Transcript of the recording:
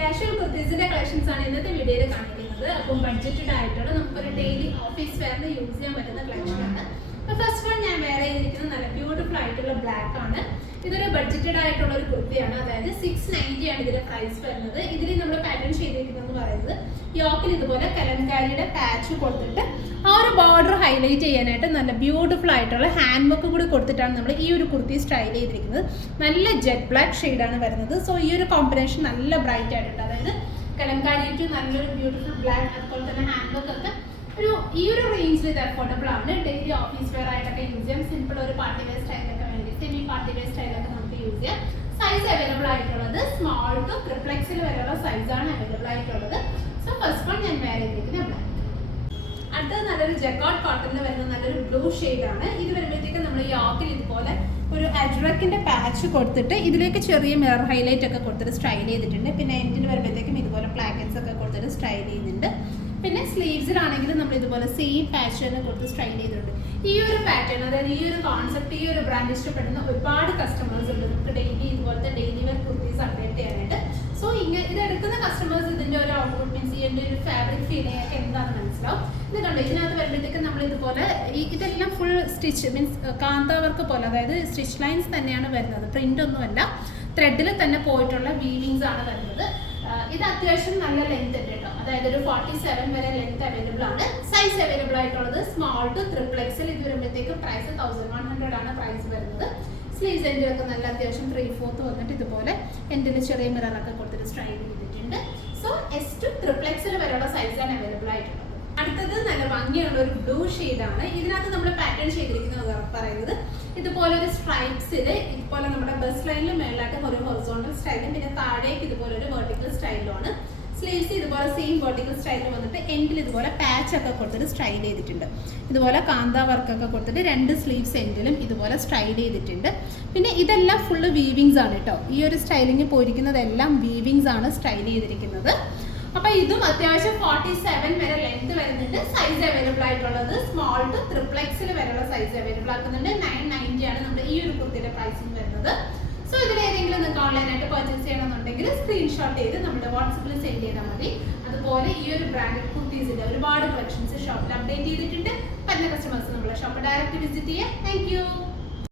Casual കുർത്തീസിന്റെ collections ആണ് ഇന്നത്തെ വീഡിയോയിൽ കാണിക്കുന്നത്. അപ്പം ബഡ്ജറ്റഡ് ആയിട്ടുള്ള നമുക്കൊരു ഡെയിലി ഓഫീസ് വെയറിന് യൂസ് ചെയ്യാൻ പറ്റുന്ന കളക്ഷൻ ആണ്. അപ്പോൾ ഫസ്റ്റ് വൺ ഞാൻ വെയർ ചെയ്തിരിക്കുന്നത് നല്ല ബ്യൂട്ടിഫുൾ ആയിട്ടുള്ള ബ്ലാക്ക് ആണ്. ഇതൊരു ബഡ്ജറ്റഡ് ആയിട്ടുള്ള ഒരു കുർത്തിയാണ്. അതായത് 690 ആണ് ഇതിന്റെ പ്രൈസ് വരുന്നത്. ഇതിൽ നമ്മൾ പാറ്റേൺ ചെയ്തിരിക്കുന്നത് പറയുന്നത് യോക്കിൽ ഇതുപോലെ കലംകാരിയുടെ പാച്ച് കൊടുത്തിട്ട് ആ ഒരു ബോർഡർ ഹൈലൈറ്റ് ചെയ്യാനായിട്ട് നല്ല ബ്യൂട്ടിഫുൾ ആയിട്ടുള്ള ഹാൻഡ് വർക്ക് കൂടി കൊടുത്തിട്ടാണ് നമ്മൾ ഈ ഒരു കുർത്തി സ്റ്റൈൽ ചെയ്തിരിക്കുന്നത്. നല്ല ജെറ്റ് ബ്ലാക്ക് ഷെയ്ഡാണ് വരുന്നത്. സോ ഈ ഒരു കോമ്പിനേഷൻ നല്ല ബ്രൈറ്റ് ആയിട്ടുണ്ട്. അതായത് കലംകാരിക്ക് നല്ലൊരു ബ്യൂട്ടിഫുൾ ബ്ലാക്ക്, അതുപോലെ തന്നെ ഹാൻഡ് വർക്ക് ഒക്കെ ഈ ഒരു റേഞ്ചിൽ ഇത് അഫോർഡബിൾ ആണ്. ഡെയിലി ഓഫീസ് വെയർ ആയിട്ടൊക്കെ യൂസ് ചെയ്യാം. സിമ്പിൾ ഒരു പാർട്ടി വെയർ സ്റ്റൈലൊക്കെ വേണ്ടി സെമി പാർട്ടി വെയർ സ്റ്റൈലൊക്കെ നമുക്ക് യൂസ് ചെയ്യാം. സൈസ് അവൈലബിൾ ആയിട്ടുള്ളത് സ്മോൾ ടു ട്രിപ്ലെക്സിൽ വരെയുള്ള സൈസാണ് അവൈലബിൾ ആയിട്ടുള്ളത്. സോ ഫസ്റ്റ് വൺ ഞാൻ വെയർ ചെയ്തിരിക്കുന്നത് ബ്ലാക്ക്. അടുത്തത് നല്ലൊരു ജക്കോട്ട് കോട്ടണിൽ വരുന്ന നല്ലൊരു ബ്ലൂ ഷെയ്ഡാണ്. ഇത് വരുമ്പോഴത്തേക്ക് നമ്മൾ യോക്കിൽ ഇതുപോലെ ഒരു അജ്രക്കിന്റെ പാച്ച് കൊടുത്തിട്ട് ഇതിലേക്ക് ചെറിയ മിറർ ഹൈലൈറ്റ് ഒക്കെ കൊടുത്തിട്ട് സ്റ്റൈൽ ചെയ്തിട്ടുണ്ട്. പിന്നെ എൻഡിൽ വരുമ്പോഴത്തേക്കും ഇതുപോലെ പ്ലാക്കറ്റ്സ് ഒക്കെ കൊടുത്തിട്ട് സ്റ്റൈൽ ചെയ്യുന്നുണ്ട്. പിന്നെ സ്ലീവ്സിലാണെങ്കിലും നമ്മൾ ഇതുപോലെ സെയിം പാച്ച് തന്നെ കൊടുത്ത് സ്റ്റൈൽ ചെയ്തിട്ടുണ്ട്. ഈ ഒരു പാറ്റേൺ, അതായത് ഈ ഒരു കോൺസെപ്റ്റ്, ഈ ഒരു ബ്രാൻഡ് ഇഷ്ടപ്പെടുന്ന ഒരുപാട് കസ്റ്റമേഴ്സ് ഉണ്ട്. നമുക്ക് ഡെയിലി ഇതുപോലത്തെ ഡെയിലി വെയർ കുർത്തീസ് അപ്ഡേറ്റ് ചെയ്യാനായിട്ട്. സോ ഇത് എടുക്കുന്ന കസ്റ്റമേഴ്സ് ഇതിന്റെ ഒരു ഔട്ട്പുട്ട് മീൻസ് ഇതിന്റെ ഒരു ഫാബ്രിക് ഫീലിംഗ് ഒക്കെ എന്താണെന്ന് മനസ്സിലാവും. ഇത് കണ്ടോ, ഇതിനകത്ത് വരുമ്പോഴത്തേക്ക് നമ്മൾ ഇതുപോലെ ഇതെല്ലാം ഫുൾ സ്റ്റിച്ച് മീൻസ് കാന്ത വർക്ക് പോലെ, അതായത് സ്റ്റിച്ച് ലൈൻസ് തന്നെയാണ് വരുന്നത്. പ്രിന്റ് ഒന്നുമല്ല, ത്രെഡിൽ തന്നെ പോയിട്ടുള്ള വീവിങ്സ് ആണ് വരുന്നത്. ഇത് അത്യാവശ്യം നല്ല ലെങ്ത് ഉണ്ട് കേട്ടോ. അതായത് ഒരു 47 വരെ ലെങ്ത് അവൈലബിൾ ആണ്. സൈസ് അവൈലബിൾ ആയിട്ടുള്ളത് സ്മോൾ ടു ട്രിപ്ലെക്സിൽ. ഇത് വരുമ്പോഴത്തേക്ക് പ്രൈസ് 1100 ആണ് പ്രൈസ് വരുന്നത്. സ്ലീവ്സ് എൻഡിലൊക്കെ നല്ല അത്യാവശ്യം 3/4 വന്നിട്ട് ഇതുപോലെ എൻഡിൽ ചെറിയ മിററൊക്കെ കൊടുത്തിട്ട് സ്ട്രൈഡ് ചെയ്തിട്ടുണ്ട്. സോ S to ട്രിപ്ലെക്സിൽ വരെയുള്ള സൈസാണ് അവൈലബിൾ ആയിട്ടുള്ളത്. അടുത്തത് നല്ല ഭംഗിയുള്ള ഒരു ബ്ലൂ ഷെയ്ഡാണ്. ഇതിനകത്ത് നമ്മൾ പാറ്റേൺ ചെയ്തിരിക്കുന്നത് പറയുന്നത് ഇതുപോലെ ഒരു സ്ട്രൈപ്സിൽ ഇതുപോലെ നമ്മുടെ ബസ് ലൈനിൽ മേളിലായിട്ട് ഒരു ഹൊറിസോണ്ടൽ സ്റ്റൈലും പിന്നെ താഴേക്ക് ഇതുപോലെ ഒരു വെർട്ടിക്കൽ സ്റ്റൈലുമാണ്. സ്ലീവ്സ് ഇതുപോലെ സെയിം വെർട്ടിക്കൽ സ്റ്റൈലിൽ വന്നിട്ട് എൻഡിൽ ഇതുപോലെ പാച്ച് ഒക്കെ കൊടുത്തിട്ട് സ്റ്റൈൽ ചെയ്തിട്ടുണ്ട്. ഇതുപോലെ കാന്ത വർക്കൊക്കെ കൊടുത്തിട്ട് രണ്ട് സ്ലീവ്സ് എൻഡിലും ഇതുപോലെ സ്റ്റൈൽ ചെയ്തിട്ടുണ്ട്. പിന്നെ ഇതെല്ലാം ഫുള്ള് വീവിങ്സ് ആണ് കേട്ടോ. ഈ ഒരു സ്റ്റൈലിങ് പോയിരിക്കുന്നതെല്ലാം വീവിങ്സ് ആണ് സ്റ്റൈൽ ചെയ്തിരിക്കുന്നത്. അപ്പൊ ഇതും അത്യാവശ്യം 47 വരെ ലെങ്ത് വരുന്നുണ്ട്. സൈസ് അവൈലബിൾ ആയിട്ടുള്ളത് സ്മോൾ ടു ട്രിപ്ലെക്സിൽ വരെയുള്ള സൈസ് അവൈലബിൾ ആക്കുന്നുണ്ട്. 990 ആണ് നമ്മുടെ ഈ ഒരു കുർത്തിയുടെ പ്രൈസിങ് വരുന്നത്. സോ ഇതിൽ ഏതെങ്കിലും നിങ്ങൾക്ക് ഓൺലൈനായിട്ട് പർച്ചേസ് ചെയ്യണമെന്നുണ്ടെങ്കിൽ സ്ക്രീൻഷോട്ട് ചെയ്ത് നമ്മുടെ വാട്സപ്പിൽ സെൻഡ് ചെയ്താൽ മതി. അതുപോലെ ഈ ഒരു ബ്രാൻഡഡ് കുർത്തീസിന്റെ ഒരുപാട് കളക്ഷൻസ് ഷോപ്പിൽ അപ്ഡേറ്റ് ചെയ്തിട്ടുണ്ട്. പല കസ്റ്റമേഴ്സ് നമ്മുടെ ഷോപ്പ് ഡയറക്റ്റ് വിസിറ്റ് ചെയ്യാം. Thank you.